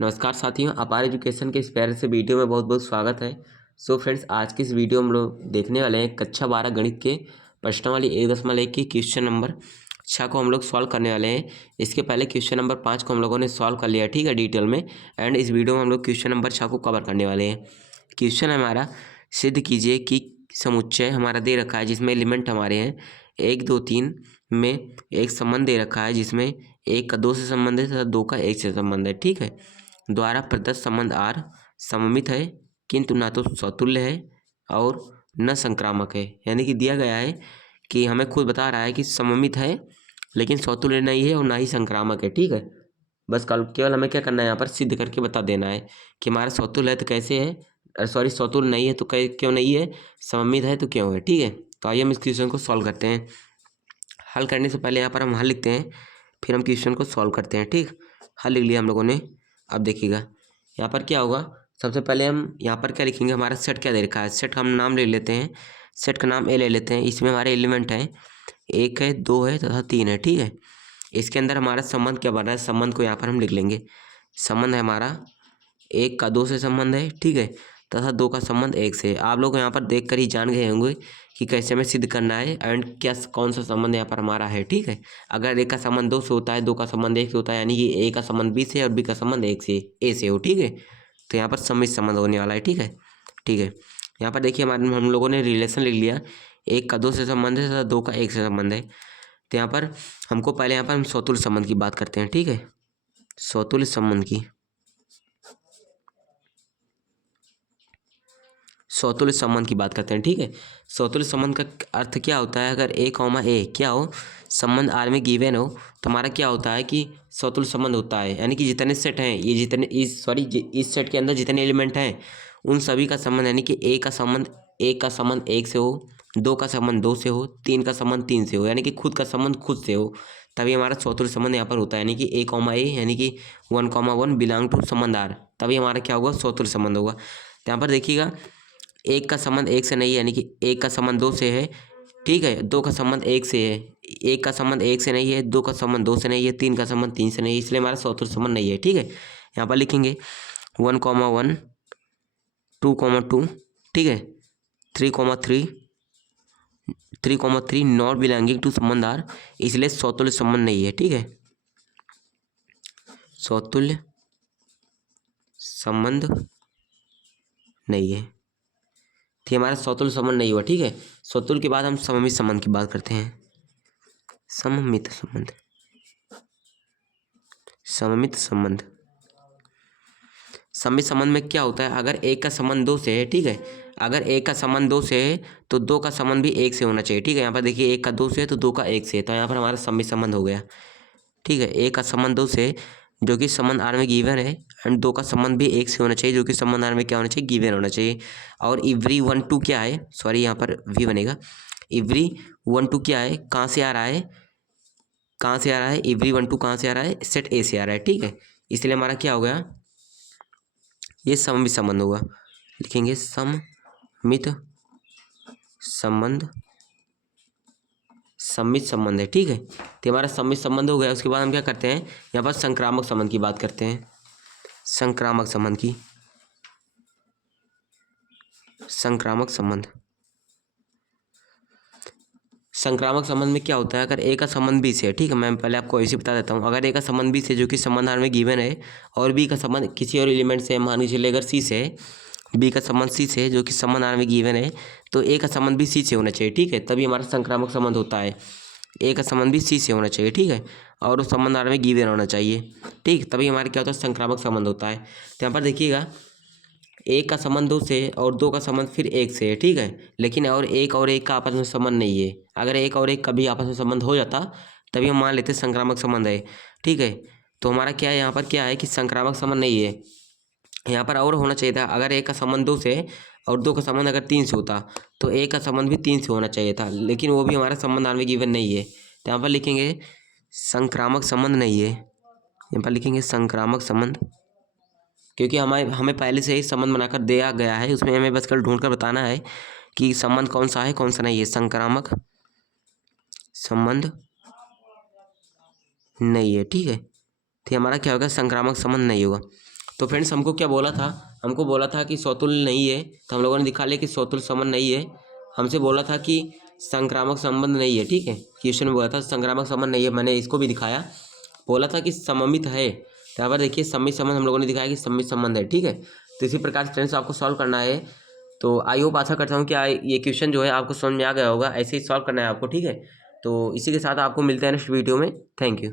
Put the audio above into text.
नमस्कार साथियों, अपार एजुकेशन के इस प्यारे से वीडियो में बहुत बहुत स्वागत है। सो फ्रेंड्स, आज की इस वीडियो में हम लोग देखने वाले हैं कक्षा 12 गणित के प्रश्नावली 1.1 की क्वेश्चन नंबर 6 को हम लोग सॉल्व करने वाले हैं। इसके पहले क्वेश्चन नंबर 5 को हम लोगों ने सॉल्व कर लिया, ठीक है, डिटेल में। एंड इस वीडियो में हम लोग क्वेश्चन नंबर 6 को कवर करने वाले हैं। क्वेश्चन हमारा, सिद्ध कीजिए कि समुच्चय हमारा दे रखा है जिसमें एलिमेंट हमारे हैं 1, 2, 3 में एक संबंध दे रखा है जिसमें 1 का 2 से संबंध है तथा 2 का 1 से संबंध है, ठीक है। द्वारा प्रदत्त संबंध R सममित है किंतु ना तो समतुल्य है और न संक्रामक है। यानी कि दिया गया है कि हमें खुद बता रहा है कि सममित है लेकिन समतुल्य नहीं है और ना ही संक्रामक है, ठीक है। बस केवल हमें क्या करना है, यहाँ पर सिद्ध करके बता देना है कि हमारा समतुल्य है तो कैसे है, सॉरी समतुल्य नहीं है तो क्यों नहीं है, सममित है तो क्यों है, ठीक है। तो आइए हम इस क्वेश्चन को सॉल्व करते हैं। हल करने से पहले यहाँ पर हम हल लिखते हैं, फिर हम क्वेश्चन को सॉल्व करते हैं, ठीक। हल लिख लिया हम लोगों ने। अब देखिएगा यहाँ पर क्या होगा। सबसे पहले हम यहाँ पर क्या लिखेंगे, हमारा सेट क्या दे रखा है, सेट का हम नाम ले लेते हैं। सेट का नाम ए ले लेते हैं। इसमें हमारे एलिमेंट हैं 1 है, 2 है तथा 3 है, ठीक है। इसके अंदर हमारा संबंध क्या बन रहा है, संबंध को यहाँ पर हम लिख लेंगे। संबंध है हमारा 1 का 2 से संबंध है, ठीक है, तथा 2 का संबंध 1 से। आप लोग यहाँ पर देख कर ही जान गए होंगे कि कैसे हमें सिद्ध करना है एंड क्या कौन सा संबंध यहाँ पर हमारा है, ठीक है। अगर 1 का संबंध 2 से होता है, 2 का संबंध 1 से होता है, यानी कि A का संबंध B से और B का संबंध 1 से A से हो, ठीक है। तो यहाँ पर सम्मित संबंध होने वाला है, ठीक है। ठीक है, यहाँ पर देखिए हमारे हम लोगों ने रिलेशन लिख लिया। 1 का 2 से संबंध है तथा 2 का 1 से संबंध है। तो यहाँ पर हमको पहले यहाँ पर हम समतुल्य संबंध की बात करते हैं, ठीक है। समतुल्य संबंध की, समतुल्य संबंध की बात करते हैं, ठीक है। समतुल्य संबंध का अर्थ क्या होता है, अगर A, क्या हो, संबंध R में गिवन हो तो हमारा क्या होता है कि समतुल्य संबंध होता है। यानी कि जितने सेट हैं, ये जितने इस सेट के अंदर जितने एलिमेंट हैं उन सभी का संबंध, यानी कि A का संबंध 1 से हो, 2 का संबंध 2 से हो, 3 का संबंध 3 से हो, यानी कि खुद का संबंध खुद से हो, तभी हमारा समतुल्य संबंध यहाँ पर होता है। यानी कि A, यानी कि 1, 1 बिलोंग टू संबंध R, तभी हमारा क्या होगा, समतुल्य संबंध होगा। तो यहाँ पर देखिएगा 1 का संबंध 1 से नहीं है, यानी कि 1 का संबंध 2 से है, ठीक है। 2 का संबंध 1 से है, 1 का संबंध 1 से नहीं है, 2 का संबंध 2 से नहीं है, 3 का संबंध 3 से नहीं है, इसलिए हमारा समतुल्य संबंध नहीं है, ठीक है। यहाँ पर लिखेंगे 1, 1, 2, 2, ठीक है, 3, 3 नॉट बिलोंगिंग टू संबंध R, इसलिए समतुल्य संबंध नहीं है, ठीक है। समतुल्य संबंध नहीं है, तो हमारा समतुल्य संबंध नहीं हुआ, ठीक है। समतुल्य के बाद हम सममित संबंध की बात करते हैं। सममित संबंध, सममित संबंध, सममित संबंध में क्या होता है, अगर 1 का संबंध 2 से है, ठीक है, अगर 1 का संबंध 2 से है तो 2 का संबंध भी 1 से होना चाहिए, ठीक है। यहाँ पर देखिए 1 का 2 से है तो 2 का 1 से है, तो यहाँ पर हमारा सममित संबंध हो गया, ठीक है। 1 का संबंध 2 से जो कि संबंध R में गिवन है, एंड 2 का संबंध भी 1 से होना चाहिए जो कि संबंध R में क्या होना चाहिए, गिवन होना चाहिए। और इवरी 1, 2 क्या है, सॉरी यहाँ पर V बनेगा, इवरी 1, 2 क्या है, कहाँ से आ रहा है, कहाँ से आ रहा है, इवरी 1, 2 कहाँ से आ रहा है, सेट A से आ रहा है, ठीक है। इसलिए हमारा क्या हो गया, ये सममित संबंध होगा। लिखेंगे सममित संबंध, सममित संबंध है, ठीक है। तो हमारा सममित संबंध हो गया। उसके बाद हम क्या करते हैं, यहाँ पर संक्रामक संबंध की बात करते हैं। संक्रामक संबंध की, संक्रामक संबंध, संक्रामक संबंध में क्या होता है, अगर A का संबंध B से है, ठीक है, मैं पहले आपको ऐसे बता देता हूँ। अगर A का संबंध B से जो कि संबंध R में गिवन है और B का संबंध किसी और एलिमेंट से, मान के चलिए अगर C से है, B का संबंध C से जो कि संबंध R में गिवन है, तो A का संबंध भी C से होना चाहिए, ठीक है, तभी हमारा संक्रामक संबंध होता है। A का संबंध भी C से होना चाहिए, ठीक है, और उस संबंध R में गिवन होना चाहिए, ठीक, तभी हमारा क्या होता है, संक्रामक संबंध होता है। तो यहाँ पर देखिएगा 1 का संबंध 2 से और 2 का संबंध फिर 1 से है, ठीक है, लेकिन और 1 का आपस में संबंध नहीं है। अगर 1 और 1 का भी आपस में संबंध हो जाता तभी हम मान लेते संक्रामक संबंध है, ठीक है। तो हमारा क्या है, यहाँ पर क्या है कि संक्रामक संबंध नहीं है, यहाँ पर और होना चाहिए था। अगर 1 का संबंध 2 से और 2 का संबंध अगर 3 से होता तो 1 का संबंध भी 3 से होना चाहिए था, लेकिन वो भी हमारा संबंध आर में गिवन नहीं है। तो यहाँ पर लिखेंगे संक्रामक संबंध नहीं है, यहाँ पर लिखेंगे संक्रामक संबंध, क्योंकि हमें पहले से ही संबंध बनाकर दिया गया है, उसमें हमें बस कल ढूंढ कर बताना है कि संबंध कौन सा है कौन सा नहीं है। संक्रामक संबंध नहीं है, ठीक है, तो हमारा क्या होगा, संक्रामक संबंध नहीं होगा। तो फ्रेंड्स हमको क्या बोला था, हमको बोला था कि सौतुल नहीं है, तो हम लोगों ने दिखा लिया कि सौतुल संबंध नहीं है। हमसे बोला था कि संक्रामक संबंध नहीं है, ठीक है, क्वेश्चन में बोला था संक्रामक संबंध नहीं है, मैंने इसको भी दिखाया। बोला था कि सममित है, तो यहाँ पर देखिए सम्मित संबंध हम लोगों ने दिखाया कि सम्मित संबंध है, ठीक है। तो इसी प्रकार फ्रेंड्स आपको सॉल्व करना है। तो आई होप आशा करता हूँ कि ये क्वेश्चन जो है आपको समझ में आ गया होगा, ऐसे ही सॉल्व करना है आपको, ठीक है। तो इसी के साथ आपको मिलते हैं नेक्स्ट वीडियो में। Thank you.